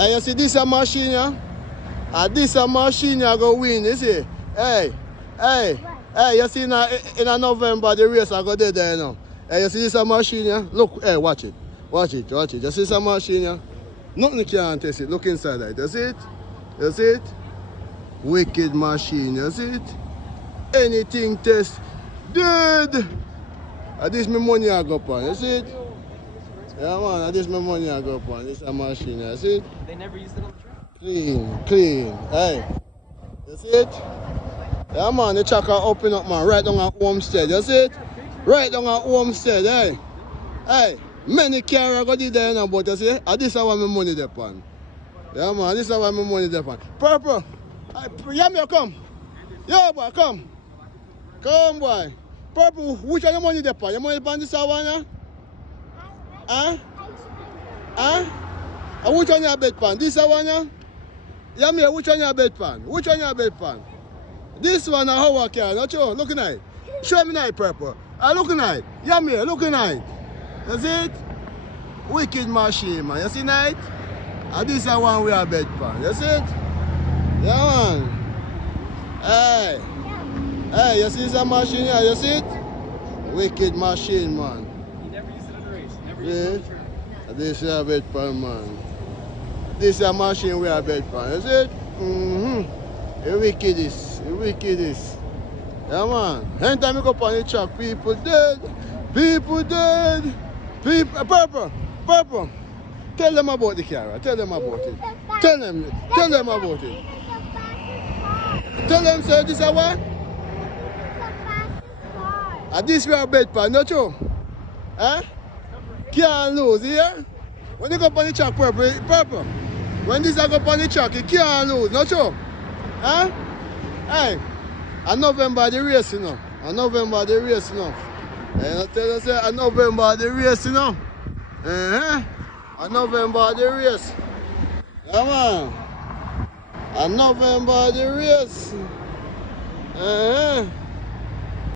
And you see this a machine, yeah? And this a machine you go win, you see? Hey, you see in a November the race I go there you know. Hey, you see this a machine, yeah? Look, hey, watch it. Watch it. You see this a machine, yeah? Nothing can test it. Look inside that. You see it? You see it? Wicked machine, you see it? Anything test. Dude! And this my money I go upon, you see it? Yeah man, and this my money I go upon. This is a machine, you see it? They never used it on the track? Clean. Hey. You see it? Yeah man, the track are open up man, right down at Homestead, you see it? Right down at Homestead, hey. Hey, many cars go there now, but you see, and this is where my money depend. Yeah man, this is where my money depend. Purple, yeah me come. Yeah boy, come. Come boy. Purple, which are the money depend? Your money depend this one, yeah? Huh? Huh? And which one you bet pan? This one, yeah? Yeah me, which one you bet pan? Which one you bet pan? This one a how I can, not you? Look at it. Show me now, Purple. Look at it. Yeah me, look at it. You see it? Wicked machine, man. You see it? And this is one we are bet pan. You see it? Yeah, man. Hey. Hey, you see this machine here? You see it? Wicked machine, man. You never used it in a race. You never used it on the track. This is a bet pan, man. This is a machine we are bet pan. You see it? The wickedest. The wickedest. Yeah, man. Anytime you go on the track, people dead. People dead. People. Purple. Tell them about the car. Tell them about it. Tell them about it. Tell them, sir, this is what? And this we are bet pan, not true? Eh? Can't lose, here. When you go on the track, purple. When this I go on the track, you can't lose, not true? Huh? Hey, in November the race, you know. In November the race, you know. And I tell you, say, in November the race, you know. In November the race. Yeah, man. In November the race.